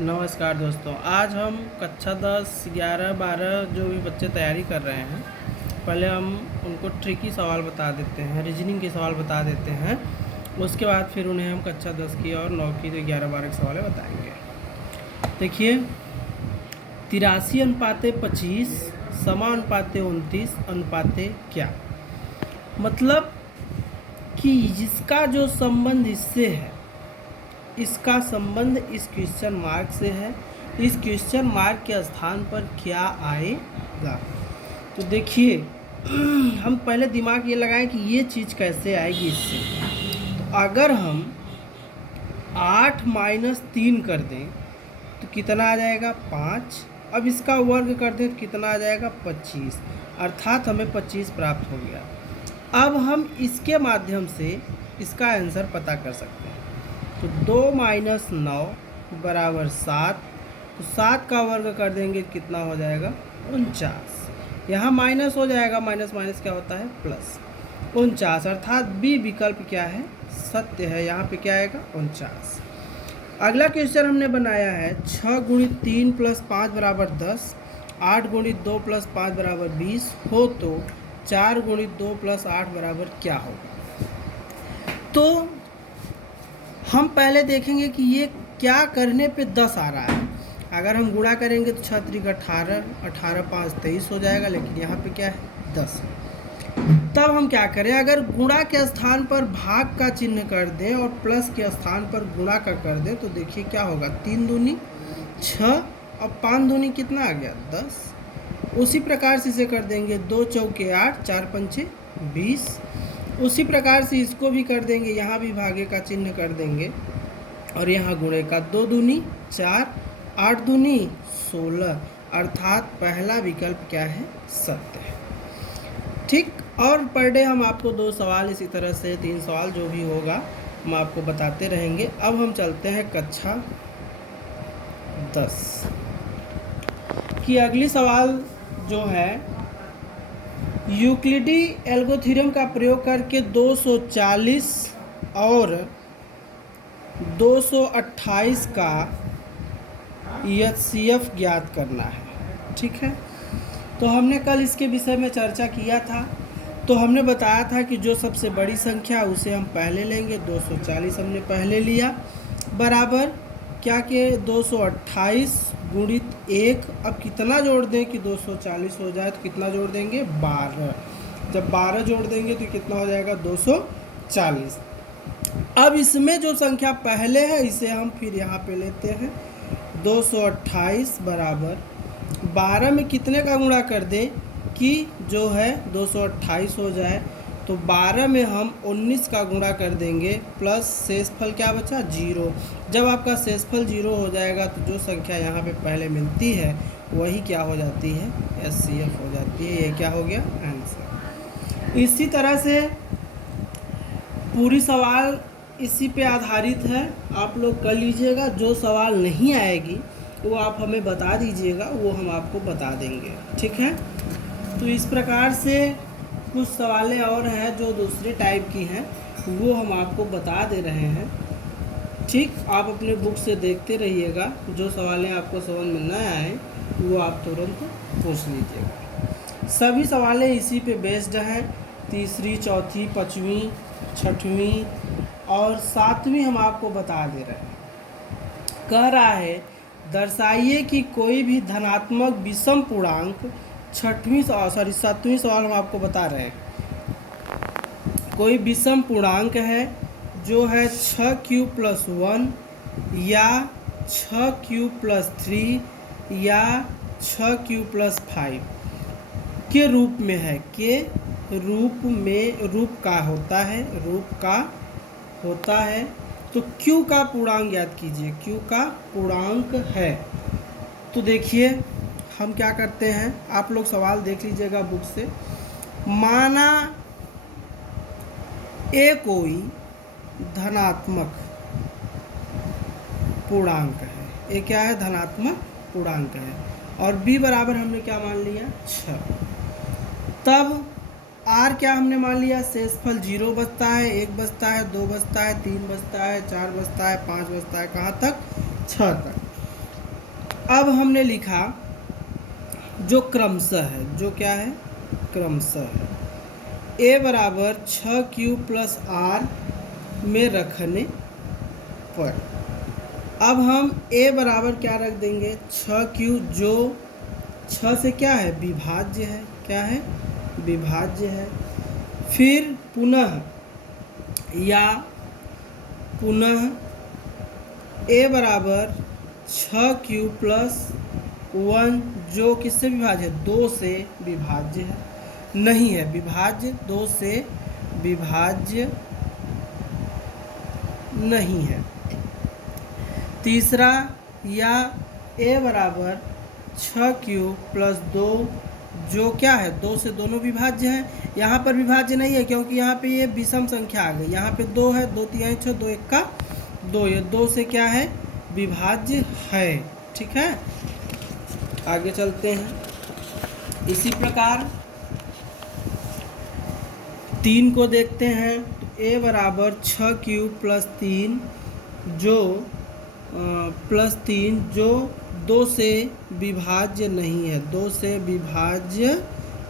नमस्कार दोस्तों, आज हम कक्षा 10, 11, 12 जो भी बच्चे तैयारी कर रहे हैं, पहले हम उनको ट्रिकी सवाल बता देते हैं, रीजनिंग के सवाल बता देते हैं। उसके बाद फिर उन्हें हम कक्षा 10 की और 9 की जो 11, 12 के सवाल बताएंगे। देखिए, 83:25 समानुपाते 29 अनुपाते क्या। मतलब कि जिसका जो संबंध इससे है, इसका संबंध इस क्वेश्चन मार्क से है, इस क्वेश्चन मार्क के स्थान पर क्या आएगा। तो देखिए, हम पहले दिमाग ये लगाएं कि ये चीज़ कैसे आएगी इससे। तो अगर हम 8 - 3 कर दें तो कितना आ जाएगा 5। अब इसका वर्ग कर दें तो कितना आ जाएगा 25, अर्थात हमें 25 प्राप्त हो गया। अब हम इसके माध्यम से इसका आंसर पता कर सकते हैं। तो 2 - 9 = 7। तो 7 का वर्ग कर देंगे कितना हो जाएगा 49। यहाँ माइनस हो जाएगा, माइनस माइनस क्या होता है प्लस। 49 अर्थात बी विकल्प क्या है, सत्य है। यहाँ पे क्या आएगा 49। अगला क्वेश्चन हमने बनाया है 6 × 3 + 5 = 10, 8 × 2 + 5 = 20 हो तो 4 × 2 + 8 बराबर क्या होगा। तो हम पहले देखेंगे कि ये क्या करने पे 10 आ रहा है। अगर हम गुणा करेंगे तो 6 × 3 = 18, 18 × 5 = 23 हो जाएगा, लेकिन यहाँ पे क्या है 10। तब हम क्या करें, अगर गुणा के स्थान पर भाग का चिन्ह कर दें और प्लस के स्थान पर गुणा का कर दें तो देखिए क्या होगा, 3 दूनी 6 और 5 दूनी कितना आ गया 10। उसी प्रकार से इसे कर देंगे 2 चौके 8, 4 पंचे 20। उसी प्रकार से इसको भी कर देंगे, यहाँ भी भागे का चिन्ह कर देंगे और यहाँ गुणे का 2 दूनी 4, 8 दूनी 16, अर्थात पहला विकल्प क्या है सत्य है। ठीक। और पर डे हम आपको 2 सवाल इसी तरह से 3 सवाल जो भी होगा हम आपको बताते रहेंगे। अब हम चलते हैं कक्षा 10 की अगली सवाल जो है, यूक्लिडी एल्गोरिथम का प्रयोग करके 240 और 228 का एचसीएफ ज्ञात करना है। ठीक है, तो हमने कल इसके विषय में चर्चा किया था। तो हमने बताया था कि जो सबसे बड़ी संख्या उसे हम पहले लेंगे, 240 हमने पहले लिया, बराबर क्या के 228 × 1। अब कितना जोड़ दें कि 240 हो जाए, तो कितना जोड़ देंगे 12। जब 12 जोड़ देंगे तो कितना हो जाएगा 240। अब इसमें जो संख्या पहले है इसे हम फिर यहाँ पे लेते हैं, 228 बराबर 12 में कितने का गुणा कर दें कि जो है 228 हो जाए। तो 12 में हम 19 का गुणा कर देंगे, प्लस शेषफल क्या बचा 0। जब आपका शेषफल 0 हो जाएगा तो जो संख्या यहाँ पे पहले मिलती है वही क्या हो जाती है एचसीएफ हो जाती है। ये क्या हो गया आंसर। इसी तरह से पूरी सवाल इसी पे आधारित है, आप लोग कर लीजिएगा। जो सवाल नहीं आएगी वो आप हमें बता दीजिएगा, वो हम आपको बता देंगे। ठीक है, तो इस प्रकार से कुछ सवालें और हैं जो दूसरे टाइप की हैं, वो हम आपको बता दे रहे हैं। ठीक, आप अपने बुक से देखते रहिएगा, जो सवालें आपको समझ में न आए वो आप तुरंत पूछ लीजिएगा। सभी सवालें इसी पे बेस्ड हैं। तीसरी, चौथी, 5वीं, 6वीं और 7वीं हम आपको बता दे रहे हैं। कह रहा है दर्शाइए कि कोई भी धनात्मक विषम पूर्णांक 7वीं सवाल हम आपको बता रहे हैं। कोई विषम पूर्णांक है जो है 6q + 1 या 6q + 3 या 6q + 5 के रूप में है, के रूप में, रूप का होता है। तो q का पूर्णांक याद कीजिए, q का पूर्णांक है। तो देखिए हम क्या करते हैं, आप लोग सवाल देख लीजिएगा बुक से। माना ए कोई धनात्मक पूर्णांक है, ए क्या है धनात्मक पूर्णांक है, और b बराबर हमने क्या मान लिया 6। तब r क्या हमने मान लिया, शेषफल 0 बचता है, 1 बचता है, 2 बचता है, 3 बचता है, 4 बचता है, 5 बचता है, कहाँ तक 6 तक। अब हमने लिखा जो क्रमशः है, जो क्या है, क्रमशः है, a बराबर 6q प्लस r में रखने पर। अब हम a बराबर क्या रख देंगे, 6q, जो 6 से क्या है, विभाज्य है, क्या है, विभाज्य है। फिर पुनः a बराबर 6q प्लस 1, जो किससे विभाज्य है, 2 से विभाज्य है, नहीं है विभाज्य, 2 से विभाज्य नहीं है। तीसरा या a बराबर 6q प्लस 2, जो क्या है, 2 से दोनों विभाज्य हैं। यहाँ पर विभाज्य नहीं है क्योंकि यहाँ पे ये विषम संख्या आ गई। यहाँ पे 2 है, 2 3 6, 2 1 का 2, ये 2 से क्या है, विभाज्य है। ठीक है, आगे चलते हैं। इसी प्रकार 3 को देखते हैं। तो a बराबर 6q प्लस 3, जो प्लस 3, जो 2 से विभाज्य नहीं है, 2 से विभाज्य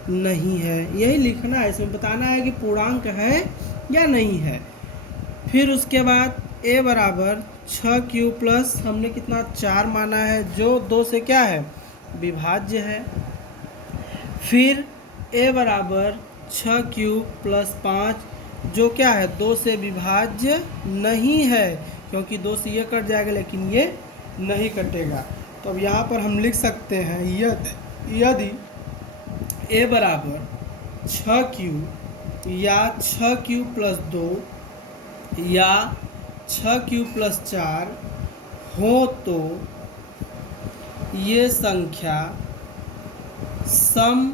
नहीं है। यही लिखना है, इसमें बताना है कि पूर्णांक है या नहीं है। फिर उसके बाद a बराबर 6q प्लस, हमने कितना 4 माना है, जो 2 से क्या है, विभाज्य है। फिर a बराबर 6q प्लस 5, जो क्या है, 2 से विभाज्य नहीं है, क्योंकि 2 से ये कट जाएगा लेकिन ये नहीं कटेगा। तो अब यहाँ पर हम लिख सकते हैं यदि a बराबर 6q या 6q प्लस 2 या 6q प्लस 4 हो तो ये संख्या सम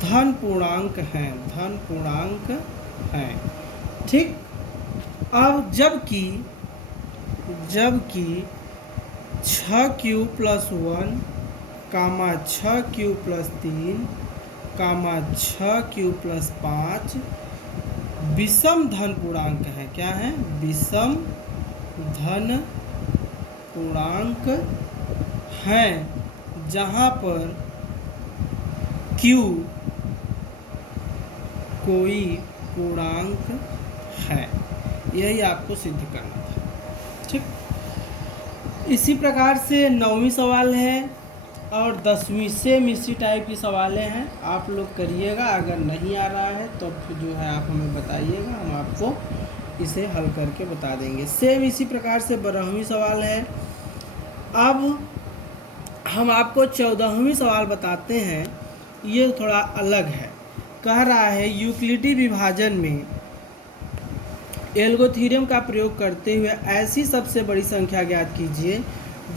धन पूर्णांक हैं, धन पूर्णांक हैं। ठीक, अब जबकि 6q प्लस 1 कामा 6q प्लस 3 कामा 6q प्लस 5 विषम धन पूर्णांक है। क्या है, विषम धन पूर्णांक हैं, जहाँ पर q कोई पूर्णांक है। यही आपको सिद्ध करना था। ठीक, इसी प्रकार से 9वीं सवाल है और 10वीं सेम इसी टाइप की सवालें हैं। आप लोग करिएगा, अगर नहीं आ रहा है तो फिर जो है आप हमें बताइएगा, हम आपको इसे हल करके बता देंगे। सेम इसी प्रकार से 12वीं सवाल है। अब हम आपको 14वीं सवाल बताते हैं, ये थोड़ा अलग है। कह रहा है यूक्लिडी विभाजन में एल्गोथ्योरम का प्रयोग करते हुए ऐसी सबसे बड़ी संख्या ज्ञात कीजिए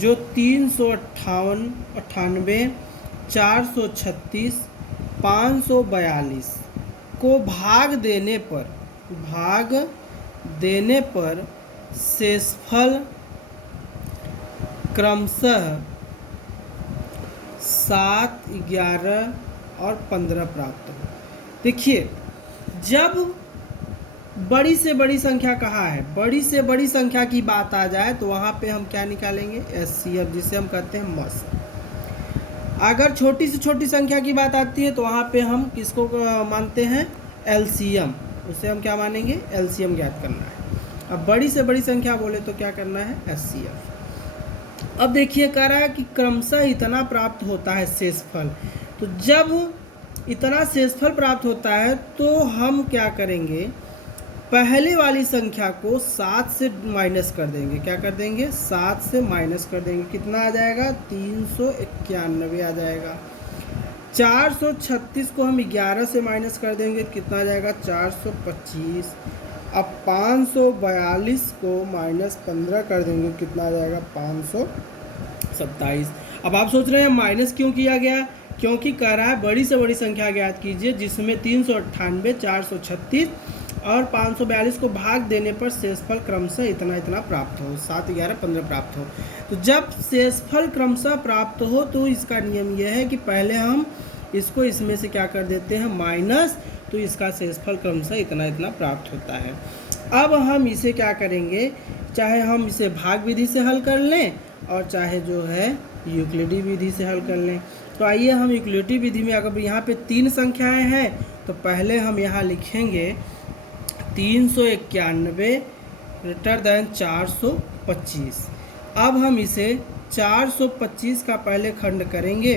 जो 398, 436, 542 को भाग देने पर शेषफल क्रमशः 7, 11 और 15 प्राप्त हो। देखिए, जब बड़ी से बड़ी संख्या कहाँ है, बड़ी से बड़ी संख्या की बात आ जाए तो वहाँ पे हम क्या निकालेंगे, एचसीएफ, जिसे हम कहते हैं मस। अगर छोटी से छोटी संख्या की बात आती है तो वहाँ पे हम किसको मानते हैं, एलसीएम, उसे हम क्या मानेंगे, एलसीएम ज्ञात करना है। अब बड़ी से बड़ी संख्या बोले तो क्या करना है, एचसीएफ। अब देखिए, कह रहा है कि क्रमशः इतना प्राप्त होता है शेषफल। तो जब इतना शेषफल प्राप्त होता है तो हम क्या करेंगे, पहले वाली संख्या को 7 से माइनस कर देंगे। क्या कर देंगे, 7 से माइनस कर देंगे। कितना आ जाएगा, 391 आ जाएगा। 436 को हम 11 से माइनस कर देंगे, कितना आ जाएगा, 425। अब 542 को माइनस 15 कर देंगे, कितना आ जाएगा, 527। अब आप सोच रहे हैं माइनस क्यों किया गया, क्योंकि कह रहा है बड़ी से बड़ी संख्या ज्ञात कीजिए जिसमें 398, 436 और 542 को भाग देने पर शेषफल क्रमशः इतना इतना प्राप्त हो, 7, 11, 15 प्राप्त हो। तो जब शेषफल क्रमशः प्राप्त हो तो इसका नियम यह है कि पहले हम इसको इसमें से क्या कर देते हैं, माइनस, तो इसका शेषफल क्रमशः इतना इतना प्राप्त होता है। अब हम इसे क्या करेंगे, चाहे हम इसे भाग विधि से हल कर लें और चाहे जो है यूक्लिडी विधि से हल कर लें। तो आइए हम यूक्लिडी विधि में अगर यहाँ पे 3 संख्याएं हैं तो पहले हम यहाँ लिखेंगे 391 ग्रेटर देन 425। अब हम इसे 425 का पहले खंड करेंगे।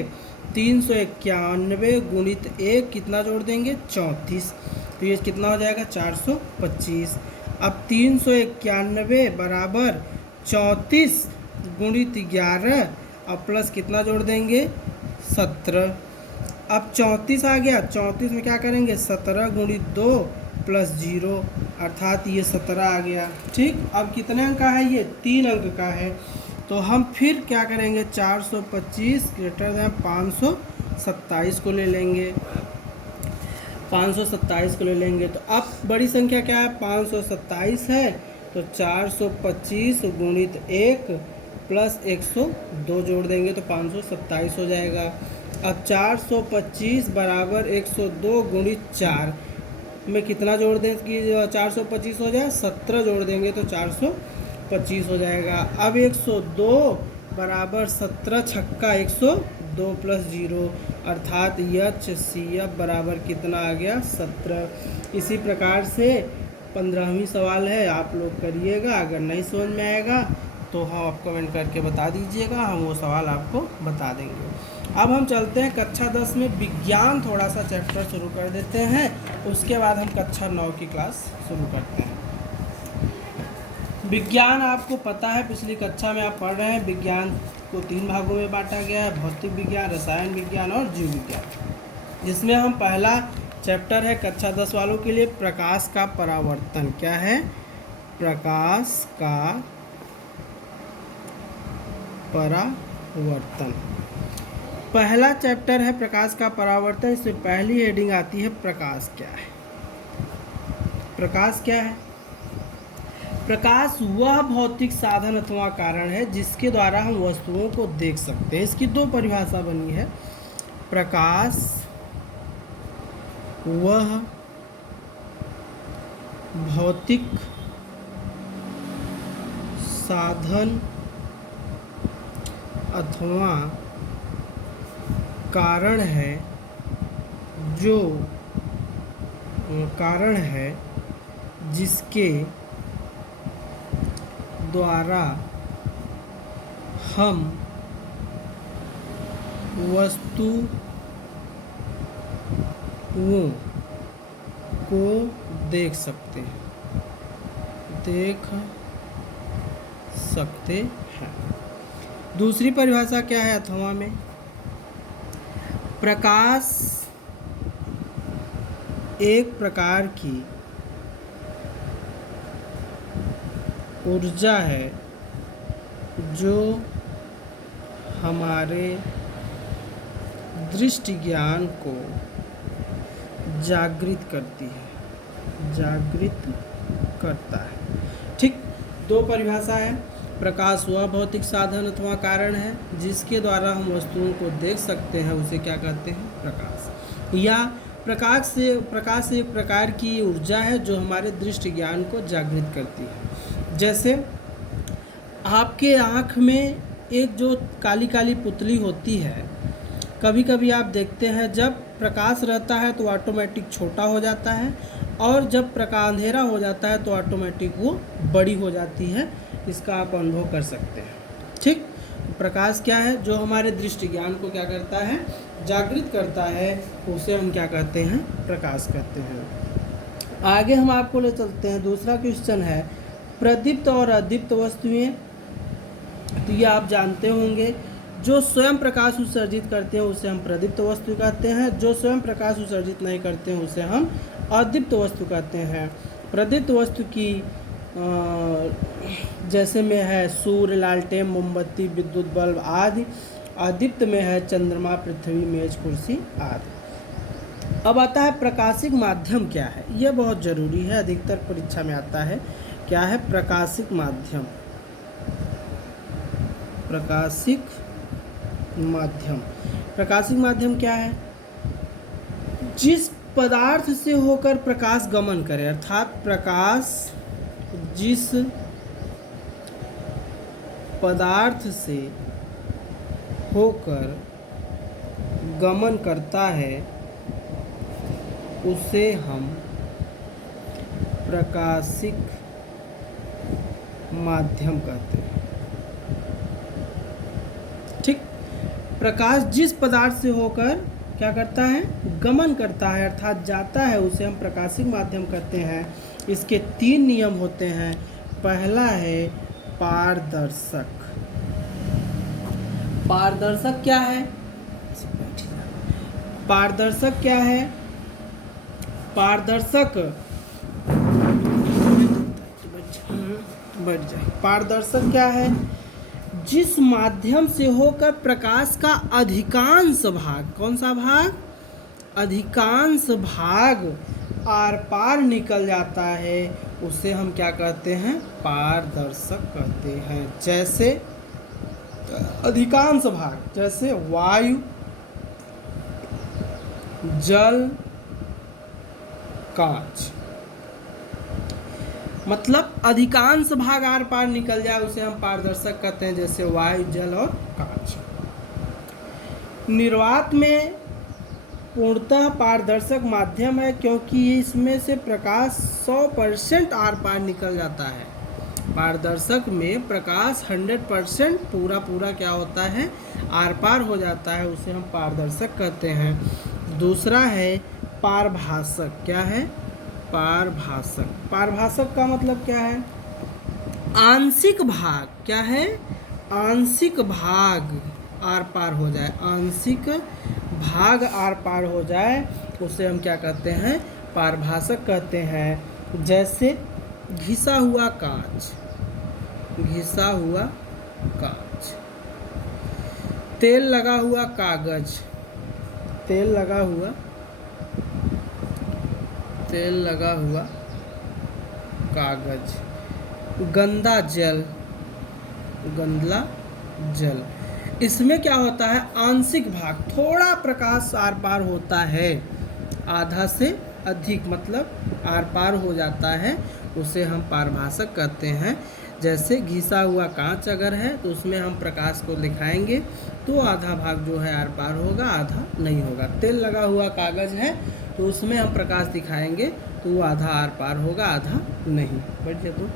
391 गुणित 1 कितना जोड़ देंगे 34, तो ये कितना हो जाएगा 425। अब 391 बराबर 34 गुणित 11 और प्लस कितना जोड़ देंगे 17। अब 34 आ गया, 34 में क्या करेंगे 17 गुणित 2 प्लस 0 अर्थात ये 17 आ गया। ठीक, अब कितने अंक का है ये 3 अंक का है। तो हम फिर क्या करेंगे 425 ग्रेटर देन 527 को ले लेंगे, 527 को ले लेंगे। तो अब बड़ी संख्या क्या है 527 है, तो 425 गुणित 1 प्लस 102 जोड़ देंगे तो 527 हो जाएगा। अब 425 बराबर 102 गुणित 4 में कितना जोड़ दें कि 425 हो जाए 17 जोड़ देंगे तो 425 हो जाएगा। अब 102 बराबर 17 छक्का 102 प्लस 0 अर्थात HCF बराबर कितना आ गया 17। इसी प्रकार से 15वीं सवाल है, आप लोग करिएगा। अगर नहीं समझ में आएगा तो हाँ आप कमेंट करके बता दीजिएगा, हम वो सवाल आपको बता देंगे। अब हम चलते हैं कक्षा 10 में विज्ञान थोड़ा सा चैप्टर शुरू कर देते हैं, उसके बाद हम कक्षा 9 की क्लास शुरू करते हैं। विज्ञान आपको पता है पिछली कक्षा में आप पढ़ रहे हैं, विज्ञान को 3 भागों में बांटा गया है, भौतिक विज्ञान, रसायन विज्ञान और जीव विज्ञान, जिसमें हम पहला चैप्टर है कक्षा 10 वालों के लिए प्रकाश का परावर्तन। क्या है प्रकाश का परावर्तन, पहला चैप्टर है प्रकाश का परावर्तन। इसमें पहली हेडिंग आती है प्रकाश क्या है। प्रकाश क्या है? प्रकाश वह भौतिक साधन अथवा कारण है जिसके द्वारा हम वस्तुओं को देख सकते हैं। इसकी 2 परिभाषा बनी है। प्रकाश वह भौतिक साधन अथवा कारण है जिसके द्वारा हम वस्तुओं को देख सकते हैं। दूसरी परिभाषा क्या है अथवा में? प्रकाश एक प्रकार की ऊर्जा है जो हमारे दृष्टि ज्ञान को जागृत करता है। ठीक, 2 परिभाषा है। प्रकाश वह भौतिक साधन अथवा कारण है जिसके द्वारा हम वस्तुओं को देख सकते हैं, उसे क्या कहते हैं प्रकाश। या प्रकाश एक प्रकार की ऊर्जा है जो हमारे दृष्टि ज्ञान को जागृत करती है। जैसे आपके आँख में एक जो काली काली पुतली होती है, कभी कभी आप देखते हैं जब प्रकाश रहता है तो ऑटोमेटिक छोटा हो जाता है, और जब प्रकाश अंधेरा हो जाता है तो ऑटोमेटिक वो बड़ी हो जाती है। इसका आप अनुभव कर सकते हैं। ठीक, प्रकाश क्या है? जो हमारे दृष्टि ज्ञान को क्या करता है जागृत करता है, उसे हम क्या कहते हैं प्रकाश कहते हैं। आगे हम आपको ले चलते हैं। दूसरा क्वेश्चन है प्रदीप्त और अदीप्त वस्तुएं। तो ये आप जानते होंगे, जो स्वयं प्रकाश उत्सर्जित करते हैं उसे हम प्रदीप्त वस्तु कहते हैं, जो स्वयं प्रकाश उत्सर्जित नहीं करते हैं उसे हम अदीप्त वस्तु कहते हैं। प्रदीप्त वस्तु की जैसे में है सूर्य, लालटेन, मोमबत्ती, विद्युत बल्ब आदि। अदीप्त में है चंद्रमा, पृथ्वी, मेज, कुर्सी आदि। अब आता है प्रकाशिक माध्यम क्या है। यह बहुत जरूरी है, अधिकतर परीक्षा में आता है। क्या है प्रकाशिक माध्यम? प्रकाशिक माध्यम क्या है? जिस पदार्थ से होकर प्रकाश गमन करे, अर्थात प्रकाश जिस पदार्थ से होकर गमन करता है उसे हम प्रकाशिक माध्यम कहते हैं। ठीक, प्रकाश जिस पदार्थ से होकर क्या करता है, गमन करता है अर्थात जाता है, उसे हम प्रकाशिक माध्यम कहते हैं। इसके 3 नियम होते हैं। पहला है पारदर्शक। पारदर्शक क्या है? पारदर्शक क्या है? पारदर्शक बढ़ जाए। पारदर्शक क्या है? जिस माध्यम से होकर प्रकाश का अधिकांश भाग, कौन सा भाग? अधिकांश भाग आर पार निकल जाता है, उसे हम क्या कहते हैं? पारदर्शक कहते हैं। जैसे अधिकांश भाग, जैसे वायु, जल, कांच। मतलब अधिकांश भाग आर पार निकल जाए उसे हम पारदर्शक कहते हैं, जैसे वायु, जल और कांच। निर्वात में पूर्णतः पारदर्शक माध्यम है क्योंकि इसमें से प्रकाश 100% आर पार निकल जाता है। पारदर्शक में प्रकाश 100% पूरा क्या होता है? आर पार हो जाता है, उसे हम पारदर्शक कहते हैं। दूसरा है पारभासक। क्या है? पारभासक। पारभासक का मतलब क्या है? आंशिक भाग। क्या है? आंशिक भाग आर पार हो जाए, आंशिक भाग आर पार हो जाए, उसे हम क्या कहते हैं? पारभासक कहते हैं। जैसे घिसा हुआ कांच, घिसा हुआ कांच। तेल लगा हुआ कागज, तेल लगा हुआ कागज। गंदा जल, गंदा जल। इसमें क्या होता है? आंशिक भाग, थोड़ा प्रकाश आर पार होता है, आधा से अधिक मतलब आर पार हो जाता है, उसे हम पारभासक कहते हैं। जैसे घिसा हुआ कांच अगर है तो उसमें हम प्रकाश को दिखाएंगे तो आधा भाग जो है आर पार होगा, आधा नहीं होगा। तेल लगा हुआ कागज है तो उसमें हम प्रकाश दिखाएंगे तो वो आधा आर पार होगा, आधा नहीं। बैठ जाए। तो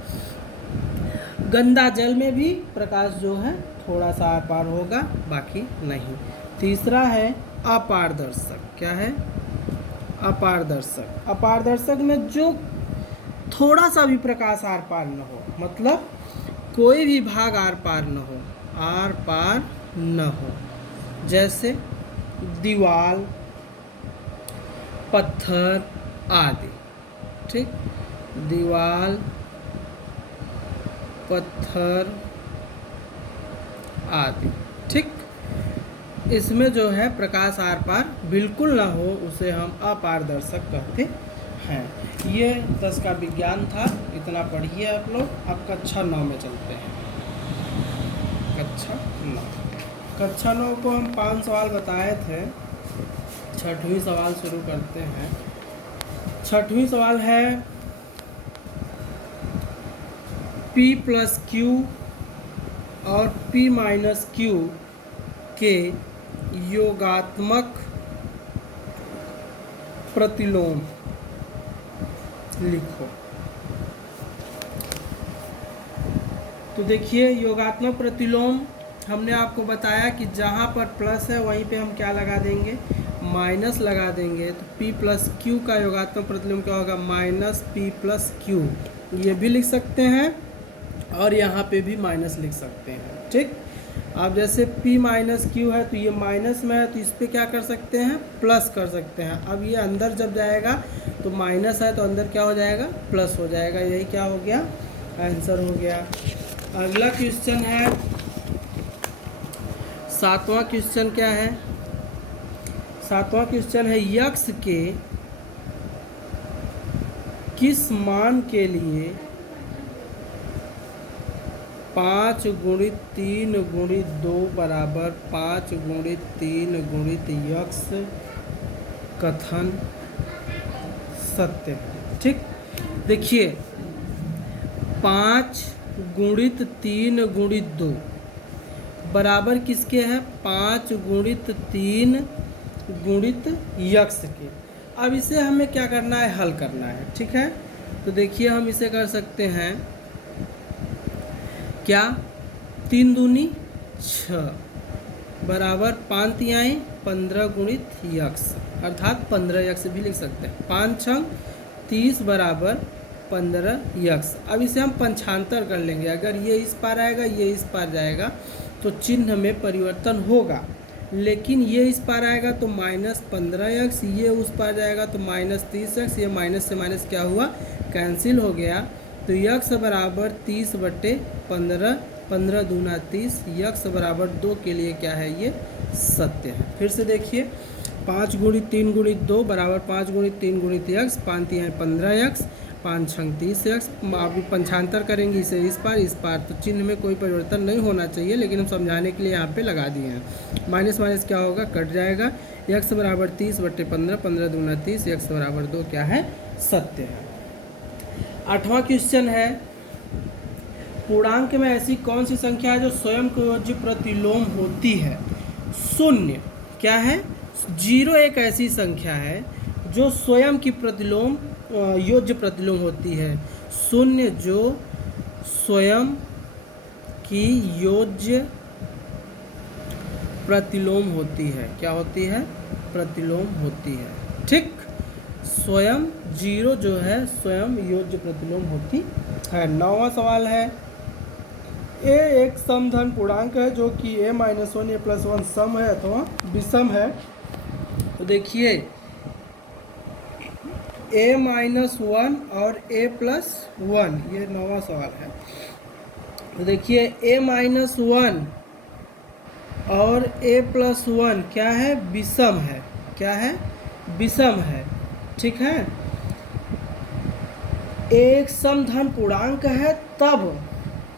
गंदा जल में भी प्रकाश जो है थोड़ा सा आर पार होगा, बाकी नहीं। तीसरा है अपारदर्शक। क्या है? अपारदर्शक। अपारदर्शक में जो थोड़ा सा भी प्रकाश आर पार न हो, मतलब कोई भी भाग आर पार न हो, आर पार न हो। जैसे दीवार, पत्थर आदि। ठीक, दीवार, पत्थर आदि। ठीक, इसमें जो है प्रकाश आर पार बिल्कुल ना हो, उसे हम अपारदर्शक कहते हैं। ये 10 का विज्ञान था, इतना पढ़िए आप लोग। अब कक्षा 9 में चलते हैं। कक्षा 9 को हम 5 सवाल बताए थे। 6वां सवाल शुरू करते हैं। 6वां सवाल है P + Q और P - Q के योगात्मक प्रतिलोम लिखो। तो देखिए, योगात्मक प्रतिलोम हमने आपको बताया कि जहाँ पर प्लस है वहीं पे हम क्या लगा देंगे? माइनस लगा देंगे। तो P + Q का योगात्मक प्रतिलोम क्या होगा? -P + Q। ये भी लिख सकते हैं और यहाँ पे भी माइनस लिख सकते हैं। ठीक, अब जैसे P - Q है तो ये माइनस में है, तो इस पर क्या कर सकते हैं? प्लस कर सकते हैं। अब ये अंदर जब जाएगा तो माइनस है तो अंदर क्या हो जाएगा? प्लस हो जाएगा। यही क्या हो गया? आंसर हो गया। अगला क्वेश्चन है 7वां क्वेश्चन। क्या है? 7वां क्वेश्चन है यक्स के किस मान के लिए 5 × 3 × 2 = 5 × 3 × यक्स कथन सत्य है? ठीक, देखिए 5 × 3 × 2 बराबर किसके है? 5 गुणित 3 गुणित यक्स के। अब इसे हमें क्या करना है? हल करना है। ठीक है, तो देखिए हम इसे कर सकते हैं क्या? 3 दूनी 6 बराबर 5 तिहाई 15 गुणित यक्स, अर्थात 15 यक्स भी लिख सकते हैं। 5 छंग 30 बराबर 15 यक्स। अब इसे हम पंचांतर कर लेंगे। अगर ये इस पार आएगा, ये इस पार जाएगा तो चिन्ह में परिवर्तन होगा, लेकिन ये इस पार आएगा तो -15 यक्स, ये उस पार जाएगा तो -30 यक्स। ये माइनस से माइनस क्या हुआ? कैंसिल हो गया। तो यक्स बराबर 30/15, 15 दूना 30, यक्स बराबर 2 के लिए क्या है? ये सत्य है। फिर से देखिए, 5 गुणित 3 गुणित 2 बराबर 5 गुणित 3 गुणित यक्स, 5 तिहाई 15 यक्स, 5 छंग 30 यक्स। अभी पंचांतर करेंगे इसे इस पार, तो चिन्ह में कोई परिवर्तन नहीं होना चाहिए, लेकिन हम समझाने के लिए यहाँ पे लगा दिए हैं। माइनस माइनस क्या होगा? कट जाएगा। यक्स बराबर 30/15, 15 दूना 30, यक्स बराबर 2 क्या है? सत्य है। 8वां क्वेश्चन है, पूर्णांक में ऐसी कौन सी संख्या है जो स्वयं को योज्य प्रतिलोम होती है? 0 क्या है? 0 एक ऐसी संख्या है जो स्वयं की प्रतिलोम योज्य प्रतिलोम होती है। 0 जो स्वयं की योज्य प्रतिलोम होती है। क्या होती है? प्रतिलोम होती है। ठीक, स्वयं 0 जो है स्वयं योज्य प्रतिलोम होती है। 9वां सवाल है, ए एक समधन पूर्णांक है जो कि a-1 a+1 सम है अथवा विषम है। तो देखिए, a-1 और a+1, ये 9वां सवाल है। तो देखिए, a-1 और a+1 क्या है? विषम है। क्या है? विषम है। ठीक है, एक समधन पूर्णांक है तब,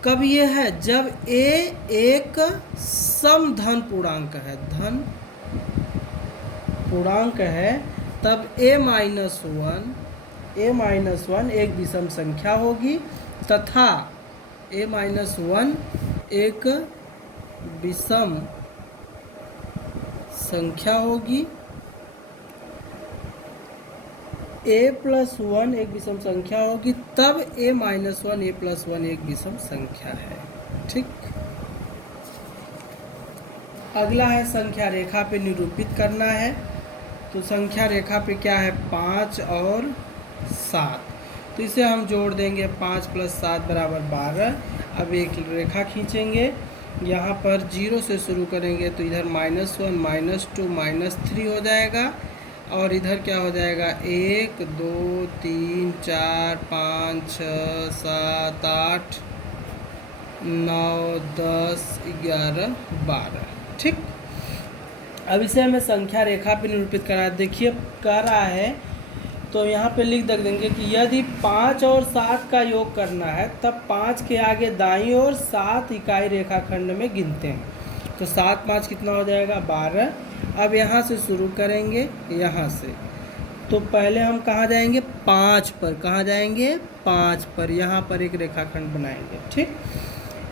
कब ये है? जब a एक समधन पूर्णांक है, धन पूर्णांक है, तब a-1 एक विषम संख्या होगी तथा a-1 एक विषम संख्या होगी। a+1 एक विषम संख्या होगी, तब a-1 a+1 एक विषम संख्या है। ठीक, अगला है संख्या रेखा पे निरूपित करना है। तो संख्या रेखा पे क्या है? 5 और 7। तो इसे हम जोड़ देंगे, 5 + 7 बराबर 12। अब एक रेखा खींचेंगे, यहाँ पर 0 से शुरू करेंगे तो इधर -1 -2 -3 हो जाएगा, और इधर क्या हो जाएगा? 1 2 3 4 5 6 7 8 9 10 11 12। ठीक, अब इसे हमें संख्या रेखा पे निरूपित करना है। देखिए कह रहा है, तो यहाँ पे लिख देंगे कि यदि 5 और 7 का योग करना है तब 5 के आगे दाईं ओर 7 इकाई रेखाखंड में गिनते हैं। तो 7 5 कितना हो जाएगा? 12। अब यहाँ से शुरू करेंगे, यहाँ से, तो पहले हम कहाँ जाएंगे? 5 पर। कहाँ जाएंगे? 5 पर। यहाँ पर एक रेखाखंड बनाएंगे। ठीक,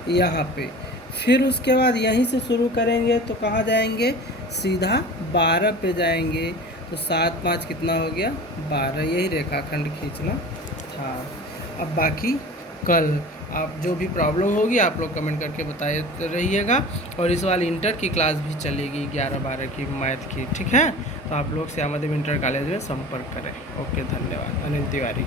यहाँ पे, फिर उसके बाद यहीं से शुरू करेंगे तो कहाँ जाएंगे? सीधा 12 पे जाएंगे। तो 7 5 कितना हो गया? 12। यही रेखाखंड खींचना था। अब बाकी कल आप जो भी प्रॉब्लम होगी आप लोग कमेंट करके बताए रहिएगा, और इस वाली इंटर की क्लास भी चलेगी 11-12 की मैथ की। ठीक है, तो आप लोग श्यामादेव इंटर कॉलेज में संपर्क करें। ओके, धन्यवाद। अनिल तिवारी।